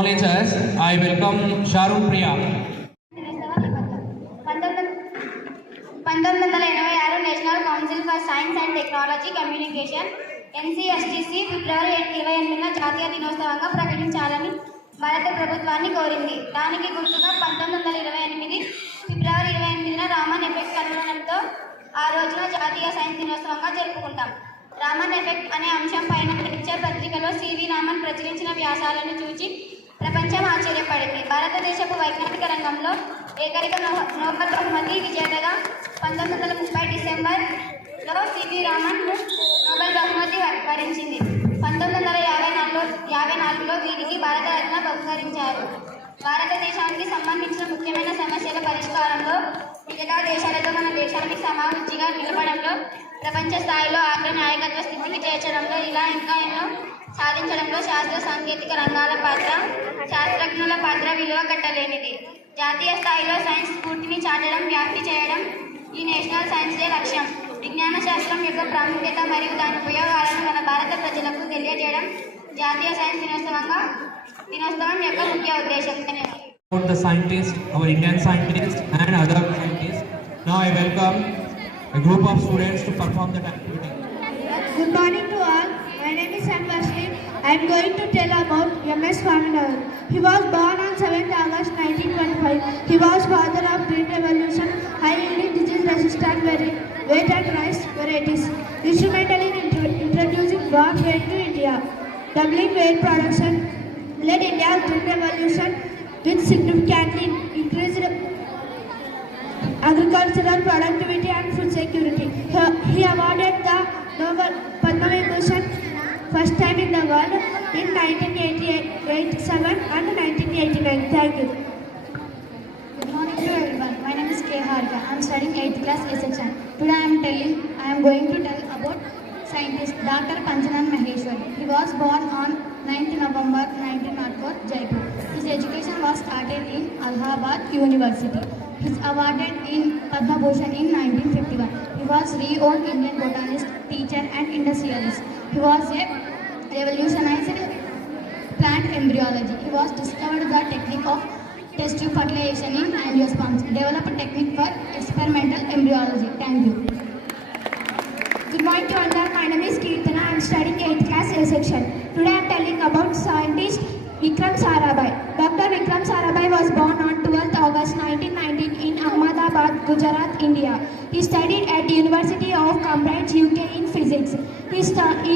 acknowledge us, I welcome Sharu Priya. 1986 national council for science and technology communication NCSTC ఫిబ్రవరి 28న జాతీయ దినోత్సవంగా ప్రకటించాలని భారత ప్రభుత్వాన్ని కోరింది. దానికి గుర్తుగా 1928 ఫిబ్రవరి 28న రామన్ ఎఫెక్ట్ కనుగొనడంతో ఆ రోజున జాతీయ సైన్స్ దినోత్సవంగా జరుపుకుంటాం. రామన్ ఎఫెక్ట్ అనే అంశం పైన నేచర్ పత్రికలో CV రామన్ ప్రచురించిన వ్యాసాలను చూసి ప్రపంచం ఆశ్చర్యపడింది. భారతదేశపు వైజ్ఞానిక రంగంలో ఏకైక నోబెల్ బహుమతి విజేతగా 1930 డిసెంబర్లో CV రామన్ నోబెల్ బహుమతి వరించింది. 1954లో వీరికి భారతరత్న బహుకరించారు. భారతదేశానికి సంబంధించిన ముఖ్యమైన సమస్యల పరిష్కారంలో మిగతా దేశాలతో మన దేశాన్ని సమావృద్ధిగా నిలపడంలో, ప్రపంచ స్థాయిలో అగ్ర నాయకత్వ స్థితికి చేర్చడంలో, ఇలా ఇంకా ఎన్నో సాధించడంలో శాస్త్ర సాంకేతిక రంగాల పాత్ర, శాస్త్రజ్ఞుల పాత్ర విలువ కట్టలేనిది. జాతీయ స్థాయిలో సైన్స్ స్ఫూర్తిని చాటడం, వ్యాప్తి చేయడం ఈ నేషనల్ సైన్స్ డే లక్ష్యం. విజ్ఞాన శాస్త్రం యొక్క ప్రాముఖ్యత మరియు దాని ఉపయోగాలను మన భారత ప్రజలకు తెలియజేయడం జాతీయ సైన్స్ దినోత్సవం యొక్క ముఖ్య ఉద్దేశం. About the scientists, our Indian scientists and other scientists. Now I welcome a group of students to perform that activity. Good morning to all. My name is Sam Vasily. I am going to tell about MS Swaminathan. He was born on 7th August 1925. He was father of Green Revolution, high-yielding disease-resistant wheat and rice varieties, instrumental in introducing warm wheat to India. Doubling wheat production led India's Green Revolution, which significantly increased agricultural productivity and food security. He awarded the Nobel Padma Vibhushan first time in the world in 1987 and 1989. Thank you. Good morning to everyone. My name is K. Harika. I am studying 8th class A section. Today I am going to tell about scientist Dr. Panchanan Maheshwari. He was born on 9th November 1904, Jaipur. His education was started in Allahabad University. He is awarded in Padma Bhushan in 1951. He was renowned Indian botanist, teacher and industrialist. He was a revolutionized plant embryology. He was discovered the technique of test tube fertilization in angiosperms, developed technique for experimental embryology. Thank you. Good morning to all. My name is Kirtana. I am studying 8th class A section. Today I am telling about scientist Vikram Sarabhai. Dr. Vikram Sarabhai was born on 12th August 1919 in Ahmedabad, Gujarat, India. He studied at University of Cambridge, UK in physics. He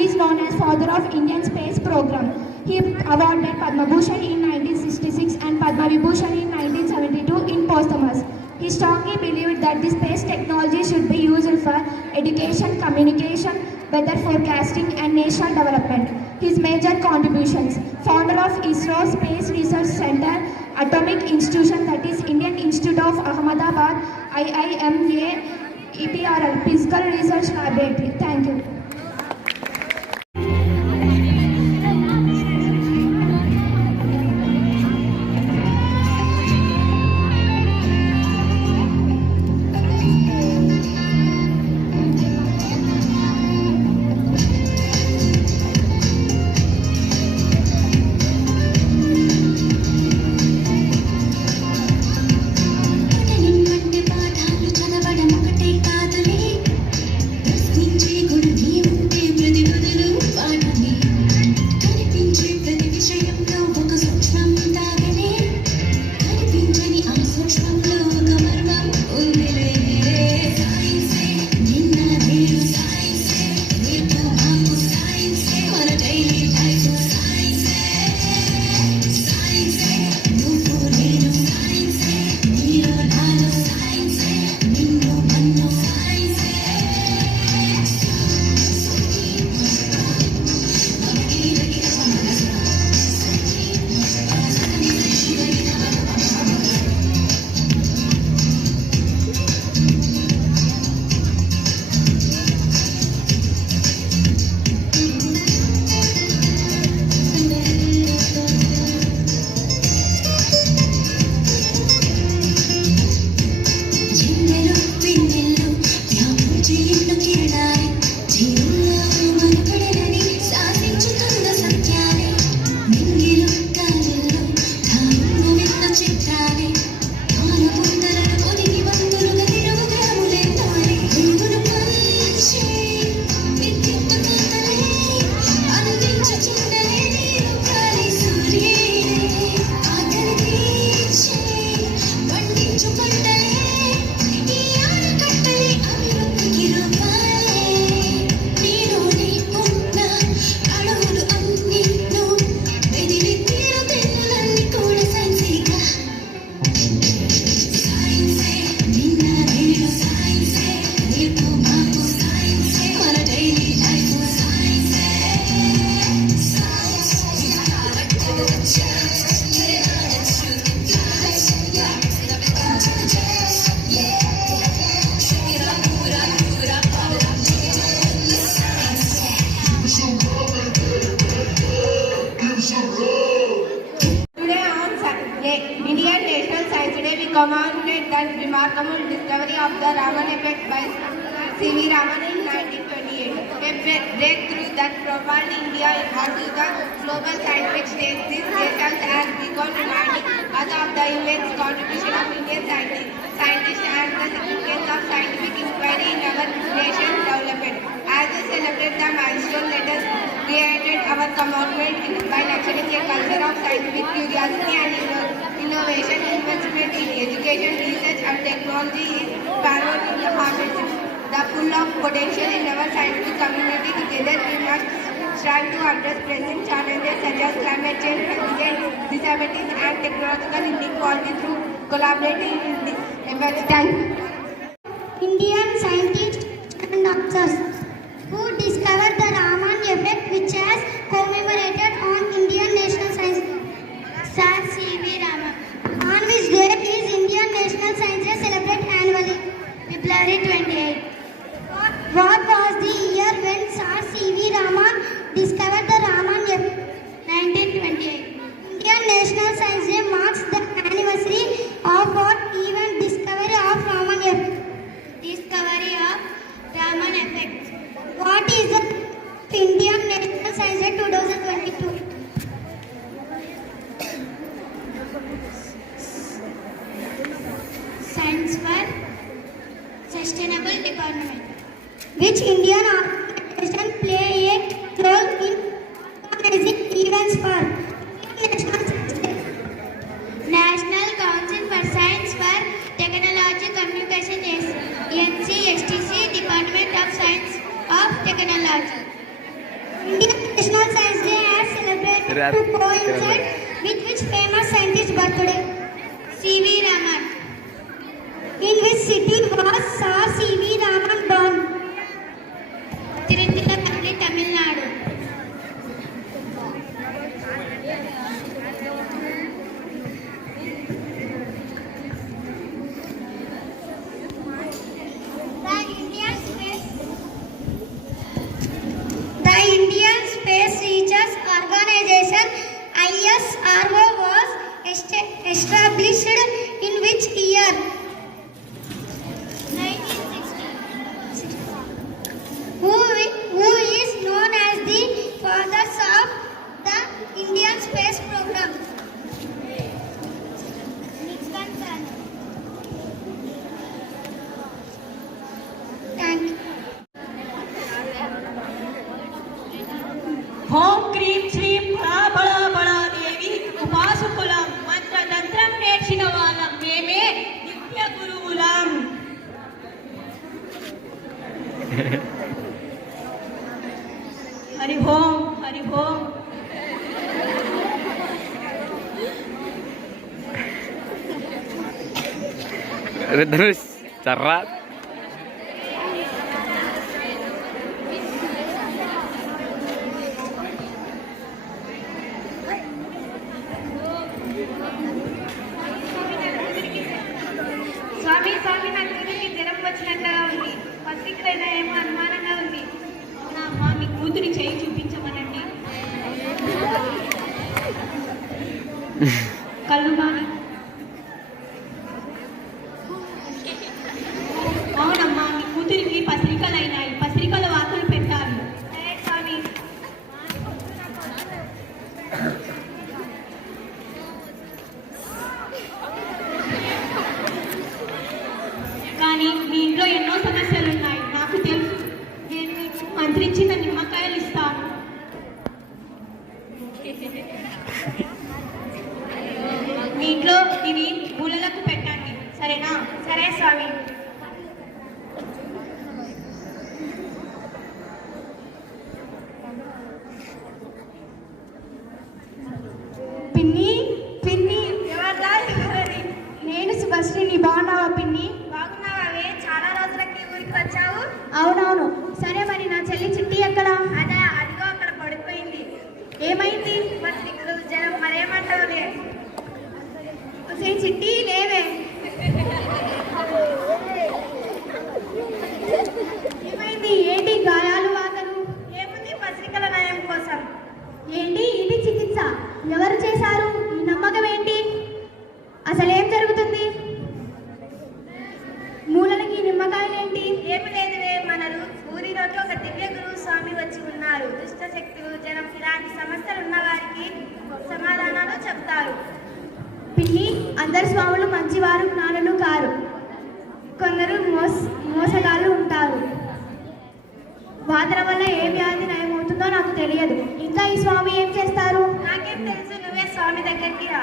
is known as father of Indian space program. He awarded Padma Bhushan in 1966 and Padma Vibhushan in 1972 in posthumous. He strongly believed that the space technology should be used for education, communication, weather forecasting and national development. His major contributions: founder of ISRO Space Research Center, Atomic Institution, that is Indian Institute of Ahmedabad, IIMA, EPRL, Physical Research Laboratory. Thank you. చదవడం ఒకటే కాదులే, ప్రశ్నించే గుణమే Today on Indian National Science Day, we commemorate the remarkable discovery of the Raman effect by C.V. Raman in 1928. A breakthrough that propelled India onto the global scientific stage. This result has begun reminding us of the immense contribution of Indian scientists and the significance of scientific inquiry in our nation's development. As we celebrate the milestone, let us create our commemorate by nurturing a culture of scientific curiosity and innovation. Investment in education, research and technology is paramount to the harness the full of potential in our scientific community. Together we must strive to address present challenges such as climate change, healthcare, disabilities and technological inequality through collaborating efforts. Thank you. Indian scientists and doctors who discovered the Raman effect, which has commemorated on Indian National Science Sir C.V. Raman. On which day is Indian National Science Day celebrated annually, February 28. What was the year when Sir C.V. Raman discovered the Raman effect? 1928. Indian National Science Day marks the anniversary of what event? Discovery of Raman effect. Discovery of Raman effect. What is the Indian National Science Day 2022? Science for Sustainable Development. Which Indian organization play a role in organizing events for National Science Day? National Council for Science for Technology Communication NCSTC, Department of Science of Technology. Indian National Science Day has celebrated to coincide with which famous scientist birthday? C.V. Raman. In which city was Sir C.V. Raman born? Tirunelveli, Tamil Nadu. The Indian Space Research Organization ISRO was established in which year? 1960. Who is known as the fathers of the Indian space program? Nixon sir. Thank you. ఓం క్రీం శ్రీం బళా బళా బళా దేవి ఉపాసకులం మంత్రతంత్రం నేర్చిన వాళ్ళం మేమే నిత్య గురువులం. హరి ఓం హరి ఓం. Terus cara స్వామి స్వామి నాకు కూతురికి జ్వరం వచ్చినట్లుగా ఉంది. పత్రికలైనా ఏమో అనుమానంగా ఉంది. అవునా అమ్మా, మీ కూతురి చేయి చూపించమనండి. కళ్ళు కానీ. అవునమ్మా, మీ కూతురికి పత్రికలు అయినాయి. పత్రికల వార్తలు పెట్టాలి. స్వామి కానీ మీ ఇంట్లో ఎన్నో సమస్యలు ఉన్నాయి నాకు తెలుసు. నేను మీకు మంత్రించిన నిమ్మకాయలు ఇస్తాను. మీ ఇంట్లో ఇవి పూలలకు పెట్టండి, సరేనా? సరే స్వామి. పిన్ని పిన్ని. ఎవరా ఎవరది? నేను శుభశ్రీని. బాగున్నావా పిన్ని? బాగున్నావే, చాలా రోజులకి ఊరికి వచ్చావు. అవునవును. సరే మరి నా చెల్లి చిట్టి ఎక్కడ? అదే అదిగో అక్కడ పడిపోయింది. ఏమైంది? మరి ఇప్పుడు జనం మరేమంటావులే. అసలు చిట్టి లేవే. ఏమైంది? ఏంటి గాయాలు వాతలు? ఏముంది, పసిరికల నయం కోసం. ఏంటి ఇది చికిత్స? ఎవరు చేశారు? ఈ నమ్మకం ఏంటి? అసలేం జరుగుతుంది? మూలలకి నిమ్మకాయలేంటి? ఏమి లేదువే, మన ఊరిలోకి ఒక దివ్య గురువు స్వామి వచ్చి ఉన్నారు. దుష్ట శక్తులు, జనం ఇలాంటి సమస్యలు ఉన్న వారికి సమాధానాలు చెప్తారు. పిన్ని, అందరు స్వాములు మంచివారు, జ్ఞానులు కారు. కొందరు మోసగాళ్ళు ఉంటారు. వాతల వల్ల ఏ వ్యాధి నయమవుతుందో నాకు తెలియదు. ఇంకా ఈ స్వామి ఏం చేస్తారు? నాకేం తెలుసు, నువ్వే స్వామి దగ్గరికి రా.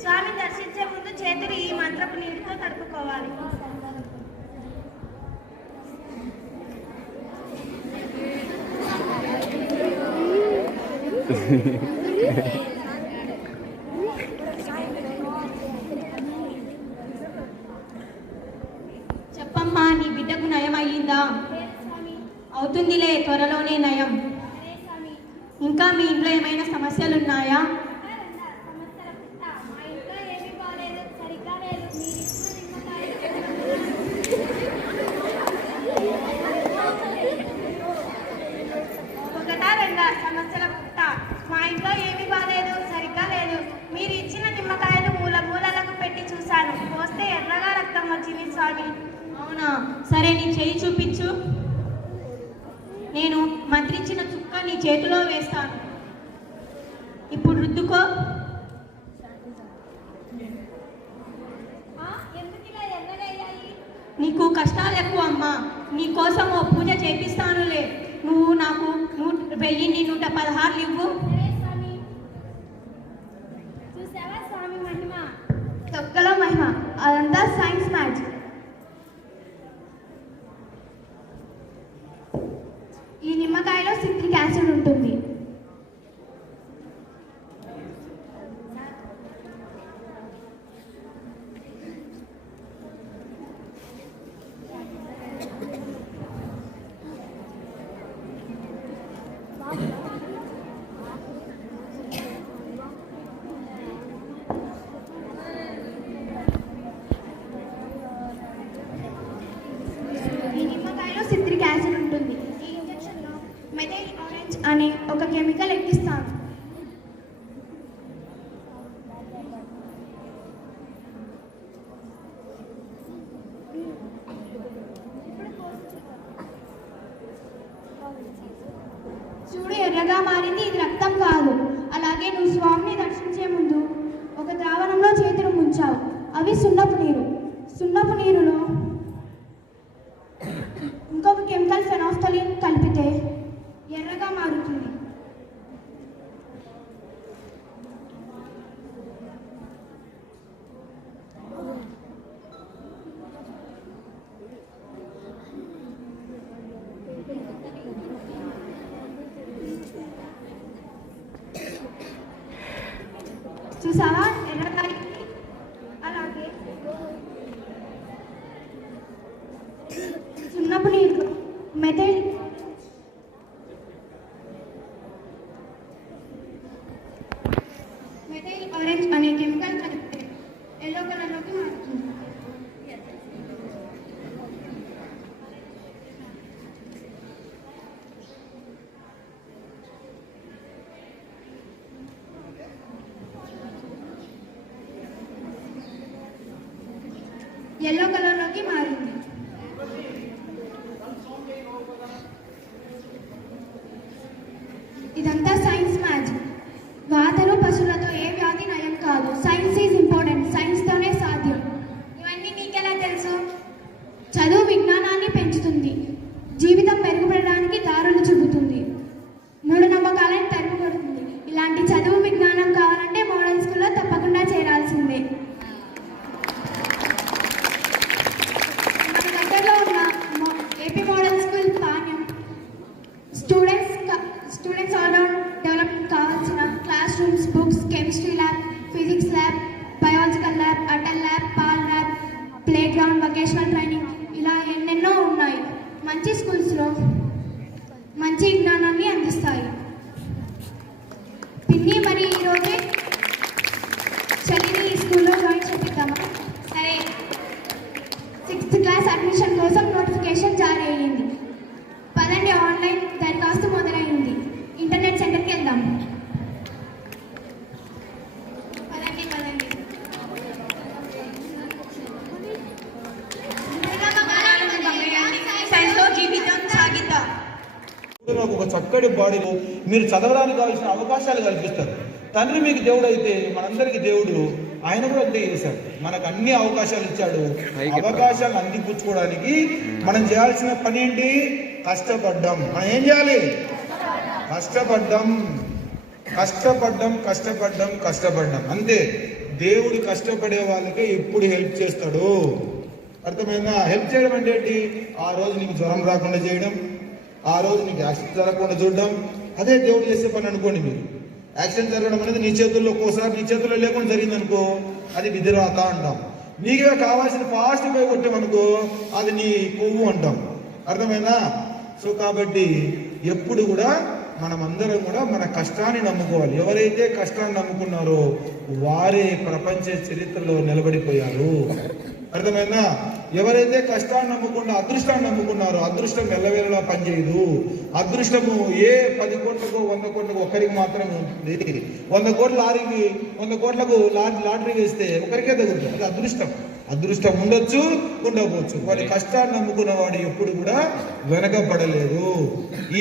స్వామి దర్శించే ముందు చేతులు ఈ మంత్రపు నీటితో తడుపుకోవాలి. చెప్పమ్మా, నీ బిడ్డకు నయం అయ్యిందా? అవుతుందిలే, త్వరలోనే నయం. ఇంకా మీ ఇంట్లో ఏమైనా సమస్యలు ఉన్నాయా? ఒకటా రెండా సమస్యల పుట్ట. మా ఇంట్లో ఏమీ బాలేదు, సరిగ్గా లేదు. మీరు ఇచ్చిన నిమ్మకాయలు మూలలకు పెట్టి చూశాను. పోస్తే ఎర్రగా రక్తం వచ్చింది స్వామి. అవునా? సరే, నీ చేయి చూపించు. నేను మంత్రించిన చుక్క నీ చేతిలో వేస్తాను. ఇప్పుడు రుద్దుకో. నీకు కష్టాలు ఎక్కువ అమ్మా. నీ కోసం ఓ పూజ చేపిస్తానులే. నువ్వు నాకు 1116 ఇవ్వు. చూసావా స్వామి మహిమ? తొక్కలో మహిమ, అదంతా సైన్స్ మ్యాజిక్. ఈ నిమ్మకాయలో సిట్రిక్ యాసిడ్ ఉంటుంది. సిట్రిక్ యాసిడ్ ఉంటుంది. ఈ ఇంజెక్షన్లో మెథైల్ ఆరెంజ్ అనే ఒక కెమికల్ ఎక్కిస్తాను. చూడు, ఎర్రగా మారింది. ఇది రక్తం కాదు. అలాగే నువ్వు స్వామిని దర్శించే ముందు ఒక ద్రావణంలో చేతులు ముంచావు. అవి సున్నపు నీరు. సున్నపు నీరులో ఇంకొక కెమికల్ ఫెనాఫ్థలిన్ కలిపితే ఎర్రగా మారుతుంది. చూసావా, ఎర్రగా. అలాగే సున్నపు నీరు మెథైల్ ఆరెంజ్ అనే కెమికల్ కలిపితే ఎల్లో కలర్లోకి మారుతుంది. ఎల్లో కలర్లోకి మారింది. ఇదంతా సైన్స్ మ్యాజిక్. వాతలు పశువులతో ఏ వ్యాధి నయం కాదు. Science is important. సైన్స్తోనే సాధ్యం. ఇవన్నీ నీకెలా తెలుసు? చదువు విజ్ఞానాన్ని పెంచుతుంది. జీవితం మెరుగుపడడానికి దారులు చూపుతుంది. మూఢనమ్మకాలను తరిమి కొడుతుంది. ఇలాంటి చదువు విజ్ఞానం కావాలంటే మోడల్ స్కూల్లో తప్పక చక్కటి బాడీలో మీరు చదవడానికి కావాల్సిన అవకాశాలు కల్పిస్తారు. తండ్రి మీకు దేవుడు అయితే మనందరికీ దేవుడు, ఆయన కూడా అంతే చేశాడు. మనకు అన్ని అవకాశాలు ఇచ్చాడు. అవకాశాలు అందిపుచ్చుకోవడానికి మనం చేయాల్సిన పని ఏంటి? కష్టపడ్డాం. మనం ఏం చేయాలి? కష్టపడ్డాం. అంతే. దేవుడు కష్టపడే వాళ్ళకే ఎప్పుడు హెల్ప్ చేస్తాడు. అర్థమైందా? హెల్ప్ చేయడం అంటే ఏంటి? ఆ రోజు నీకు జ్వరం రాకుండా చేయడం, ఆ రోజు నీకు యాక్సిడెంట్ జరగకుండా చూడడం, అదే దేవుడు చేసే పని అనుకోండి. మీరు యాక్సిడెంట్ జరగడం అనేది నీ చేతుల్లో, ఒక్కోసారి నీ చేతుల్లో లేకుండా జరిగింది అనుకో, అది విధిరాత అంటాం. నీకే కావాల్సిన ఫాస్ట్ పోయి కొట్టామనుకో, అది నీ కొవ్వు అంటాం. అర్థమైందా? సో కాబట్టి ఎప్పుడు కూడా మనమందరం కూడా మన కష్టాన్ని నమ్ముకోవాలి. ఎవరైతే కష్టాన్ని నమ్ముకున్నారో వారే ప్రపంచ చరిత్రలో నిలబడిపోయారు. అర్థమైందా? ఎవరైతే కష్టాన్ని నమ్ముకుండా అదృష్టాన్ని నమ్ముకున్నారో అదృష్టం ఎల్లవేళలా పనిచేయదు. అదృష్టము ఏ 10 కోట్లకు 100 కోట్లకు ఒకరికి మాత్రమే ఉంటుంది. 100 కోట్లకు లాటరీ వేస్తే ఒకరికే తగులుతుంది. అది అదృష్టం. అదృష్టం ఉండొచ్చు, ఉండకపోవచ్చు. వాడి కష్టాన్ని నమ్ముకున్న వాడు ఎప్పుడు కూడా వెనకబడలేదు.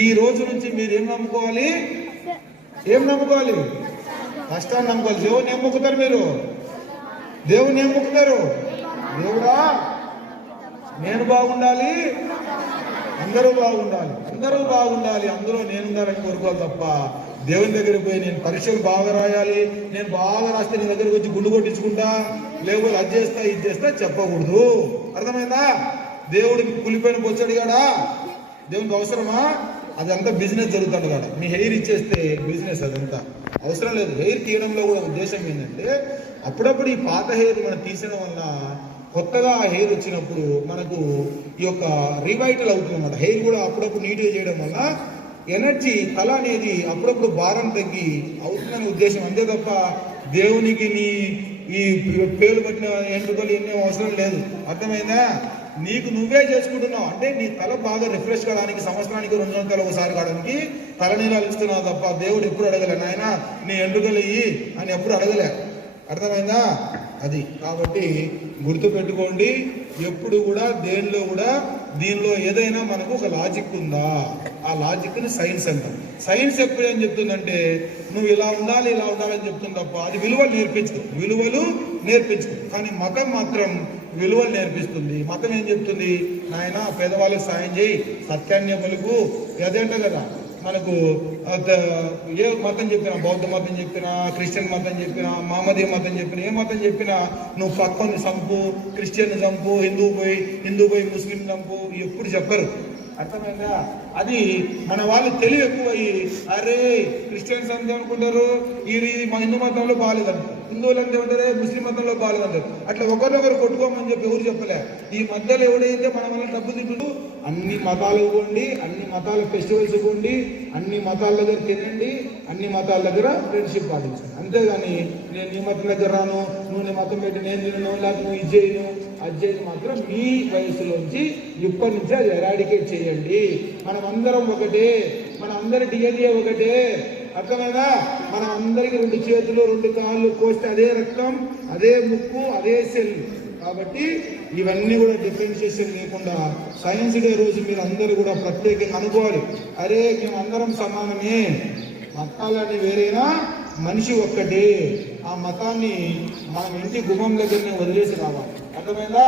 ఈ రోజు నుంచి మీరు ఏం నమ్ముకోవాలి? కష్టాన్ని నమ్ముకోవాలి. దేవుని ఏం మొక్కుతారు? మీరు దేవుని ఏం మొక్కుతారు? దేవుడా నేను బాగుండాలి, అందరూ బాగుండాలి, అందులో నేను ఉండాలని కోరుకోవాలి తప్ప దేవుని దగ్గరికి పోయి నేను పరీక్షలు బాగా రాయాలి, నేను బాగా రాస్తే నీ దగ్గరికి వచ్చి గుళ్ళు కొట్టించుకుంటా, లేకపోతే అది చేస్తా ఇది చేస్తా చెప్పకూడదు. అర్థమైందా? దేవుడికి కులిపోయిన బొచ్చడిగాడా? దేవునికి అవసరమా? అదంతా బిజినెస్ జరుగుతాడు కాడ. మీ హెయిర్ ఇచ్చేస్తే బిజినెస్ అదంతా అవసరం లేదు. హెయిర్ తీయడంలో కూడా ఉద్దేశం ఏంటంటే అప్పుడప్పుడు ఈ పాత హెయిర్ మనం తీసడం వల్ల కొత్తగా హెయిర్ వచ్చినప్పుడు మనకు ఈ యొక్క రివైటల్ అవుతుంది అన్నమాట. హెయిర్ కూడా అప్పుడప్పుడు నీట్గా చేయడం వల్ల ఎనర్జీ, తల అనేది అప్పుడప్పుడు భారం తగ్గి అవుతుందనే ఉద్దేశం. అంతే తప్ప దేవునికి నీ ఈ పేరు పట్టిన ఎంట్రుకలు ఎన్నో అవసరం లేదు. అర్థమైందా? నీకు నువ్వే చేసుకుంటున్నావు అంటే నీ తల బాగా రిఫ్రెష్ కావడానికి, సంవత్సరానికి 2 గంటలు ఒకసారి కావడానికి తలనీలాలు ఇస్తున్నావు తప్ప దేవుడు ఎప్పుడు అడగలే నాయన నీ ఎంట్రుకలు ఇయ్యి అని ఎప్పుడు అడగలే. అర్థమైందా? అది కాబట్టి గుర్తుపెట్టుకోండి, ఎప్పుడు కూడా దేనిలో కూడా దీనిలో ఏదైనా మనకు ఒక లాజిక్ ఉందా? ఆ లాజిక్ని సైన్స్ అంటాం. సైన్స్ ఎప్పుడు ఏం చెప్తుందంటే నువ్వు ఇలా ఉండాలి అని చెప్తుంది తప్ప అది విలువలు నేర్పించుకో. కానీ మతం మాత్రం విలువలు నేర్పిస్తుంది. మతం ఏం చెప్తుంది? నాయన పేదవాళ్ళకి సాయం చేయి, సత్యాన్ని పలుకు. అదేంట కదా మనకు ఏ మతం చెప్పినా, బౌద్ధ మతం చెప్పినా, క్రిస్టియన్ మతం చెప్పినా, మహమ్మదీయ మతం చెప్పినా, ఏ మతం చెప్పినా నువ్వు పక్కని చంపు, క్రిస్టియన్ చంపు, హిందూ పోయి ముస్లిం చంపు ఎప్పుడు చెప్పరు. అర్థమైందా? అది మన వాళ్ళు తెలివి ఎక్కువయ్యి అరే క్రిస్టియన్స్ అంతే అనుకుంటారు, ఇది మా హిందూ మతంలో బాగాలేదంటారు, హిందువులు అంతే ఉంటారే ముస్లిం మతంలో బాగాలేదంటారు. అట్లా ఒకరినొకరు కొట్టుకోమని చెప్పి ఎవరు చెప్పలే. ఈ మధ్యలో ఎవడైతే మన వల్ల డబ్బు తింటుందో అన్ని మతాలు ఇవ్వండి, అన్ని మతాల ఫెస్టివల్స్ ఇవ్వండి, అన్ని మతాల దగ్గర తినండి, అన్ని మతాల దగ్గర ఫ్రెండ్షిప్ పాటించండి. అంతేగాని నేను నీ మతం దగ్గర రాను, నువ్వు నీ మతం పెట్టి నేను తినను, లేకపోతే నువ్వు ఇది చేయను అది చేయను మాత్రం మీ వయసులోంచి ఇప్పటి నుంచి అది ఎరాడికేట్ చేయండి. మనం అందరం ఒకటే, మన అందరి డిఎన్ఏ ఒకటే. అర్థమైనా? మనం అందరికి 2 చేతులు 2 కాళ్ళు కోస్తే అదే రక్తం, అదే ముక్కు, అదే సెల్. కాబట్టి ఇవన్నీ కూడా డిఫరెన్షియేషన్ లేకుండా సైన్స్ డే రోజు మీరు అందరూ కూడా ప్రత్యేకంగా అనుకోవాలి. అరే మేము అందరం సమానమే, మతాలని వేరేనా, మనిషి ఒక్కటే. ఆ మతాన్ని మనం ఇంటి గుమ్మం దగ్గరనే వదిలేసి రావాలి. అర్థమైందా?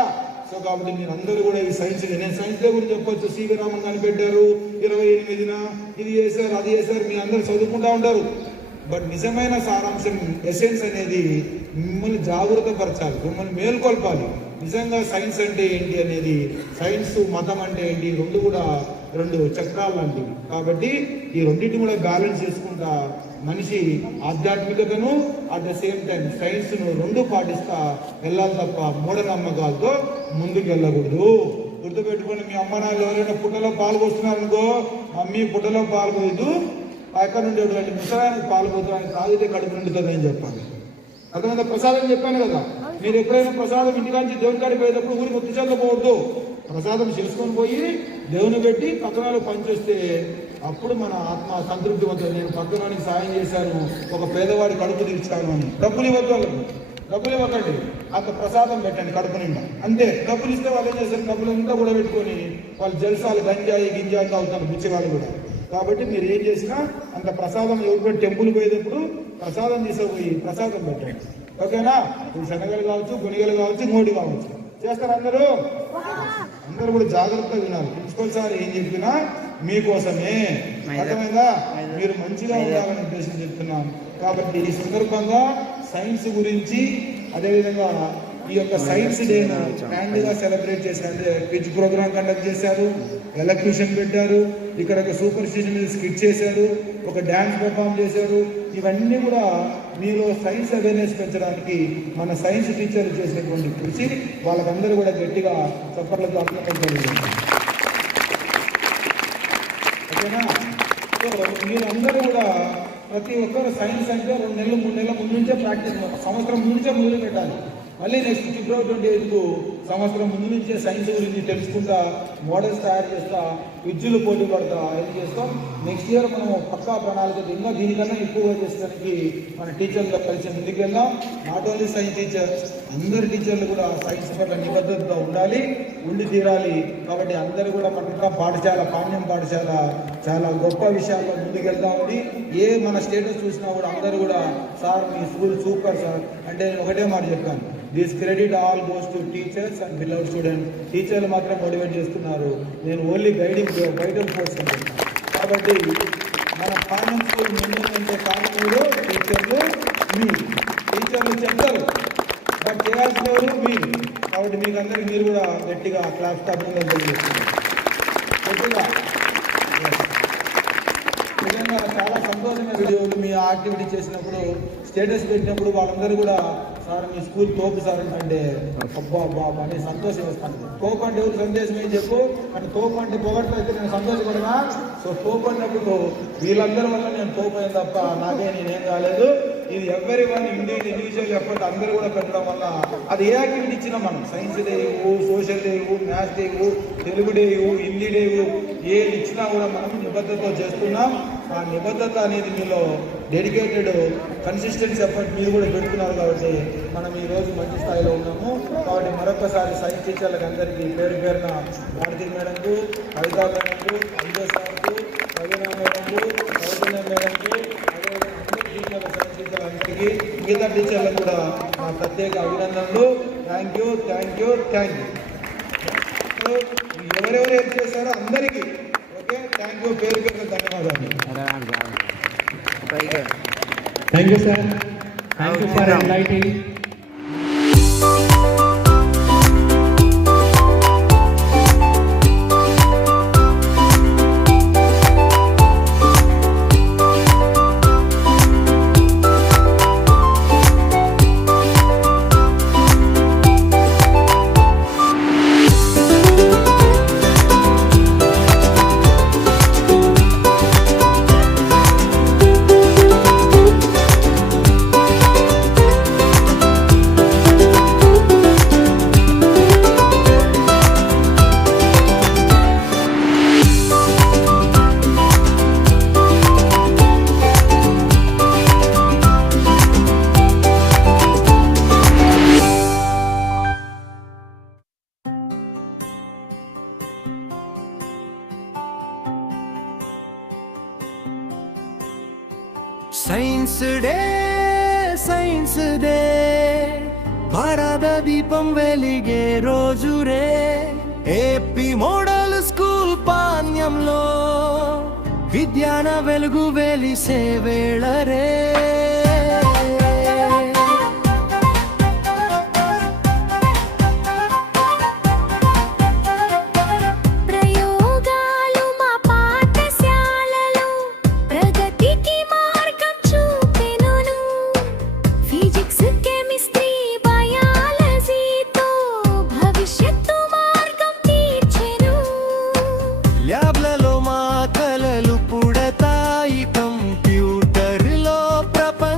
సో కాబట్టి మీరు అందరూ కూడా ఈ సైన్స్ డే, నేను సైన్స్ డే గురించి చెప్పొచ్చు. సివి రామన్ కనిపెట్టారు 28న, ఇది చేశారు అది చేశారు, మీ అందరూ చదువుకుంటూ ఉంటారు. బట్ నిజమైన సారాంశం ఎసెన్స్ అనేది మిమ్మల్ని జాగృతపరచాలి, మిమ్మల్ని మేల్కొల్పాలి. నిజంగా సైన్స్ అంటే ఏంటి అనేది, సైన్స్ మతం అంటే ఏంటి, 2 కూడా 2 చక్రాలు లాంటివి. కాబట్టి ఈ రెండింటిని కూడా బ్యాలెన్స్ చేసుకుంటా మనిషి ఆధ్యాత్మికతను అట్ ద సేమ్ టైం సైన్స్ను 2 పాటిస్తా వెళ్ళాలి తప్ప మూఢనమ్మకాలతో ముందుకు వెళ్ళకూడదు. గుర్తుపెట్టుకొని మీ అమ్మ నాన్న ఎవరైనా పుట్టలో పాలు పోస్తున్నారనుకో, మమ్మీ పుట్టలో పాలు పోయదు, అక్కడ నుండి ఎటువంటి ముసలానికి పాలు పోతున్నానికి తాగితే కడుపు నిండుతుంది అని చెప్పాలి. అర్థమైనా? ప్రసాదం చెప్పాను కదా, మీరు ఎప్పుడైనా ప్రసాదం ఇంటికాంచి దేవుని కాడికి పోయేటప్పుడు ఊరికి ముత్తిచల్లు పోవద్దు. ప్రసాదం చేసుకొని పోయి దేవుని పెట్టి పక్కనాలు పనిచేస్తే అప్పుడు మన ఆత్మ సంతృప్తి అవుతుంది. నేను పక్కనానికి సాయం చేశాను, ఒక పేదవాడి కడుపు తీర్చాను అని. డబ్బులు ఇవ్వద్దు వాళ్ళకు, డబ్బులు ఇవ్వకండి, అంత ప్రసాదం పెట్టండి కడుపు నిండా. అంతే. డబ్బులు ఇస్తే వాళ్ళు ఏం చేస్తారు, డబ్బులు అంతా కూడా పెట్టుకొని వాళ్ళు జల్సాలు గంజాయి గింజాయి అవుతారు, బిచ్చగాళ్ళు కూడా. కాబట్టి మీరు ఏం చేసినా అంత ప్రసాదం ఎవరు టెంపుల్ పోయేటప్పుడు ప్రసాదం తీసుకుపోయి ప్రసాదం పెట్టండి. ఓకేనా? ఇది శనగలు కావచ్చు, గునిగలు కావచ్చు, ఇంకోటి కావచ్చు. చేస్తారు అందరూ? అందరూ కూడా జాగ్రత్తగా వినాలి. ప్రిన్సిపల్ సార్ ఏం చెప్పినా మీకోసమే. అర్థమైందా? మీరు మంచిగా ఉండాలని ఉద్దేశం చెప్తున్నాం. కాబట్టి ఈ సందర్భంగా సైన్స్ గురించి, అదేవిధంగా ఈ యొక్క సైన్స్ డేను గ్రాండ్ గా సెలబ్రేట్ చేశారు. క్విజ్ ప్రోగ్రామ్ కండక్ట్ చేశారు, ఎలక్ట్యూషన్ పెట్టారు, ఇక్కడ ఒక సూపర్ స్టిషన్ మీద స్కిట్ చేశారు, ఒక డ్యాన్స్ పెర్ఫామ్ చేశారు. ఇవన్నీ కూడా మీలో సైన్స్ అవేర్నెస్ పెంచడానికి మన సైన్స్ టీచర్లు చేసినటువంటి కృషి వాళ్ళకందరూ కూడా గట్టిగా చప్పట్లతో అభినందించాలి. ఓకేనా? సో మీరందరూ కూడా ప్రతి ఒక్కరు సైన్స్ అంటే 2 నెలలు 3 నెలల ముందు నుంచే ప్రాక్టీస్, సంవత్సరం ముందు నుంచే మొదలు పెట్టాలి. మళ్ళీ నెక్స్ట్ ఫిబ్రవరి 28కు సంవత్సరం ముందు నుంచే సైన్స్ గురించి తెలుసుకుంటా, మోడల్స్ తయారు చేస్తా, క్విజ్లు పోటీ పడతా, ఏం చేస్తాం. నెక్స్ట్ ఇయర్ మనం పక్కా ప్రణాళిక ఇంకా దీనికన్నా ఎక్కువగా చేసడానికి మన టీచర్లతో కలిసి ముందుకెళ్దాం. నాట్ ఓన్లీ సైన్స్ టీచర్స్, అందరు టీచర్లు కూడా సైన్స్ పట్ల నిబద్ధతతో ఉండి తీరాలి. కాబట్టి అందరూ కూడా మన పాఠశాల, పాణ్యం పాఠశాల చాలా గొప్ప విషయాల్లో ముందుకెళ్తామని, ఏ మన స్టేటస్ చూసినా కూడా అందరూ కూడా సార్ మీ స్కూల్ సూపర్ సార్ అంటే నేను ఒకటే మాట చెప్పాను, this credit all goes to teachers and beloved students. టీచర్లు మాత్రం మోటివేట్ చేస్తున్నారు, నేను ఓన్లీ గైడింగ్ వైటల్ ఫోర్స్ అని చెప్పాను. కాబట్టి మన పాణ్యం స్కూల్ ముందుంటే కారణములు టీచర్లు, టీచర్లు చెప్తారు బట్ చేయాల్సిన ఎవరు మీరు. కాబట్టి మీకు అందరికీ మీరు కూడా గట్టిగా క్లాస్ అభినందనలు తెలియజేస్తున్నారు. గట్టిగా నిజంగా చాలా సంతోషమైన వీడియోలు మీ యాక్టివిటీ చేసినప్పుడు, స్టేటస్ పెట్టినప్పుడు వాళ్ళందరూ కూడా సార్ మీ స్కూల్ తోపు సార్ అంటే అబ్బా బాబా అని సంతోషం వేస్తాను. తోపు అంటే ఎవరు సందేశం ఏం చెప్పు అంటే తోపు అంటే పొగట్లో అయితే నేను సంతోషపడనా? సో తోపు అన్నప్పుడు వీళ్ళందరి వల్ల నేను తోపు అయిన తప్ప నేనేం కాలేదు. ఇది ఎవరి వన్ ఇండివిజువల్ ఎఫర్ట్ అందరూ కూడా పెట్టడం వల్ల అది ఏ యాక్టివిటీ ఇచ్చినా మనం సైన్స్ డే ఇవ్వు, సోషల్ డే ఇవ్వు, మ్యాథ్స్ డే ఇవ్వు, తెలుగు డే ఇవ్వు, హిందీ డే ఇవ్వు, ఏది ఇచ్చినా కూడా మనం నిబద్ధతతో చేస్తున్నాం. ఆ నిబద్ధత అనేది మీలో డెడికేటెడ్ కన్సిస్టెన్సీ ఎఫర్ట్ మీరు కూడా పెడుతున్నారు. కాబట్టి మనం ఈరోజు మంచి స్థాయిలో ఉన్నాము. కాబట్టి మరొకసారి సైన్స్ టీచర్లకు అందరికీ పేరు పేరున భారతీ మేడంకు, కవిత మేడంకు, అంజయ్ సార్కు, రవీనా మేడంకు, కౌశల్య మేడంకు, అదేవిధంగా సైన్స్ టీచర్లందరికీ, మిగతా టీచర్లకు కూడా నా ప్రత్యేక అభినందనలు. Thank you. ఎవరెవరు ఏం చేశారో అందరికీ ఓకే, థ్యాంక్ యూ. పేరు పేరు ధన్యవాదాలు. Thank you, sir. Thank you for enlightening. Science day భారత దీపం వెలిగే రోజు రే. ఏపీ మోడల్ స్కూల్ పాణ్యంలో విజ్ఞాన వెలుగు వెలిసే వేళ రే. ల్యాబ్లలో మా కలలు పుడతాయి, కంప్యూటర్లో ప్రపంచ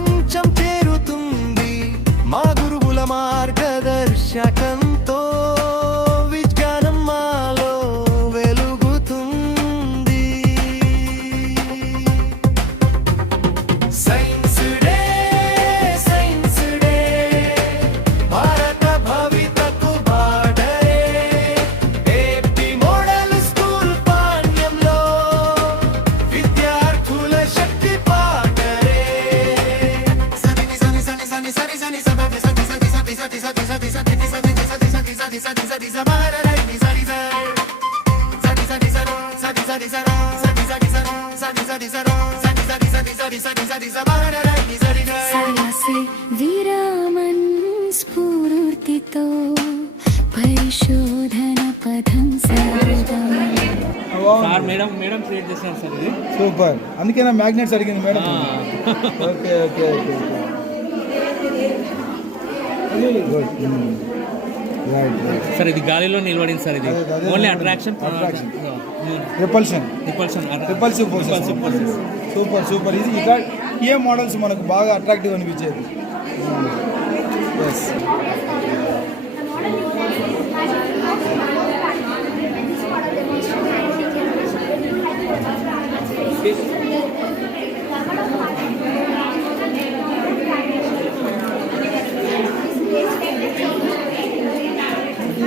సరసే విరామన్ స్ఫూర్తితో పరిశోధన పథం సాగం సార్ మేడం మేడం క్రియేట్ చేశారు సార్ ఇది సూపర్, అందుకేనా మ్యాగ్నెట్స్ అడిగింది madam. Okay okay okay good right right. Sir ఇది గాలిలో నిలబడింది సార్ ఇది అదే only attraction repulsion repulsion repulsive forces. Super super. ఇది ఇట్లా ఏ మోడల్స్ మనకు బాగా అట్రాక్టివ్ అనిపించేది. ఎస్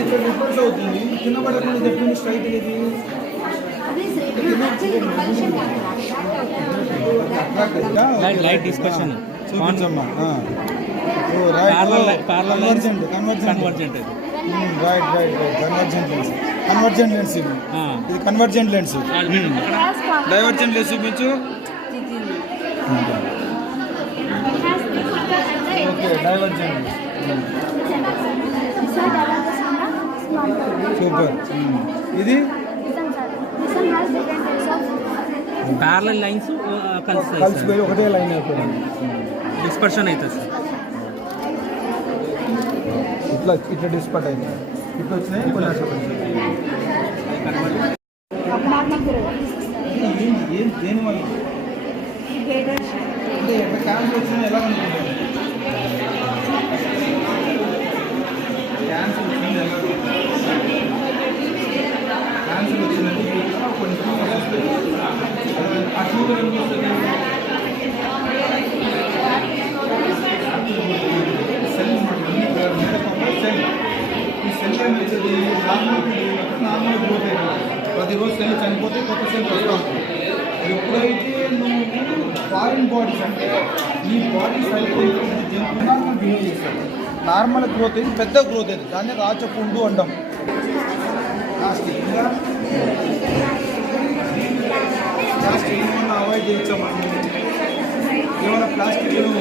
ఇక్కడ రిపల్స్ అవుతుంది, కింద పడకుండా చెప్పింది స్ట్రైట్ ఇది లైట్ డిస్కషన్ చూపించమ్మా. Convergent right right right. Convergent lens ఇది. ఇది కన్వర్జెంట్ లెన్స్. డైవర్జెంట్ లెన్స్ చూపించు. Okay divergent. సూపర్. ఇది ప్యారలల్ లైన్స్ కలిసిపోయి ఒకటే లైన్ అయిపోయింది. డిస్పర్షన్ అవుతుంది సార్. ఇట్లా ఇట్లా డిస్పర్ట్ అయింది. ఇట్లా వచ్చినాయి కొన్ని ఏం దేని వల్ల అంటే క్యాన్సర్ వచ్చింది ఎలా అనుకుంటారు? క్యాన్సర్ వచ్చింది ఎలా క్యాన్సర్ వచ్చిందంటే కొన్ని ఆ ట్యూబర్ సెల్ సెల్ ఈ సెల్ ఏమవుతుంది? నార్మల్ గ్రోత్ అవుతుంది. ప్రతిరోజు సెల్ చనిపోతే కొత్త సెల్ వస్తూ ఉంటుంది. ఎప్పుడైతే నువ్వు ఫారిన్ బాడీస్ అంటే ఈ బాడీ సైకిల్ బిహేవ్ చేస్తాడు. నార్మల్ గ్రోత్ అయితే పెద్ద గ్రోత్ అవుతుంది, దాన్ని రాచపుండు అంటాం. ప్లాస్టిక్ ఏమైనా అవాయిడ్ చేయొచ్చా మనం? ఏమైనా ప్లాస్టిక్ చేయడం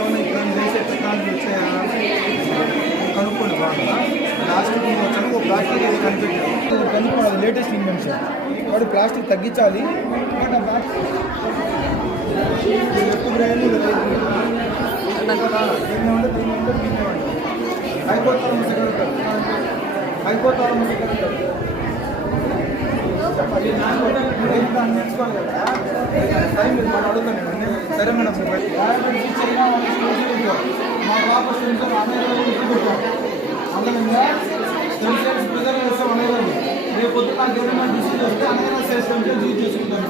ఏమైనా ఇబ్బంది చేసే టెక్నాలజీ వచ్చాయా? కనుక్కోండి బాగా. ప్లాస్టిక్ వచ్చాను ఒక ప్లాస్టిక్ ఏదో కనిపెట్టాడు, కనుక్కోండి. అది లేటెస్ట్ ఇన్వెన్షన్. వాడు ప్లాస్టిక్ తగ్గించాలి. బట్ ఆ ప్లాస్టిక్ ఎక్కువ బ్రాండ్ అయిపోతారు చెప్పాలి. నేర్చుకోవాలి కదా, టైం లేదు. మనం అడుగుతాను నేను. సరే మేడం చైనా మా పాప స్టూడెంట్స్ అమెరికా అందులో స్టెమ్ ప్రిజర్వ్ చేస్తాం అనేది. రేపు పొద్దు నాకు ఏదైనా డిసీజ్ వస్తే అమెరికా సెల్స్ యూజ్ చేసుకుంటాను.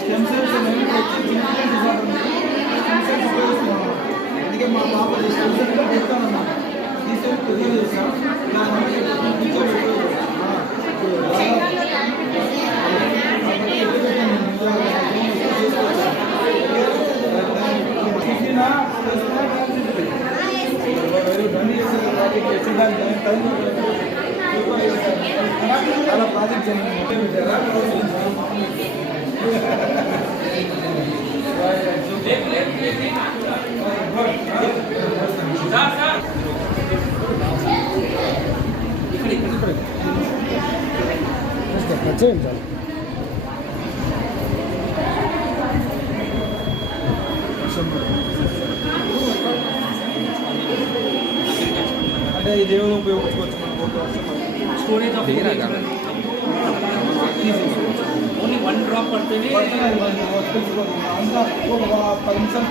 స్టెమ్ సెల్స్ ఉపయోగిస్తున్నాం. అందుకే మా పాప స్టెమ్ సెల్స్లో పెడతానన్నా. ఈ సెల్ ప్రిజర్వ్ చేస్తాం. అలా ప్రాజెక్ట్ చేయండి. అంటే ఇది ఏమైనా ఉపయోగించుకోవచ్చు మనం. స్టోరేజ్ ఆఫ్ ఓన్లీ 1 డ్రాప్ పడుతుంది. అంతా ఒక 10 నిమిషాలు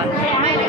ధన్యవాదాలు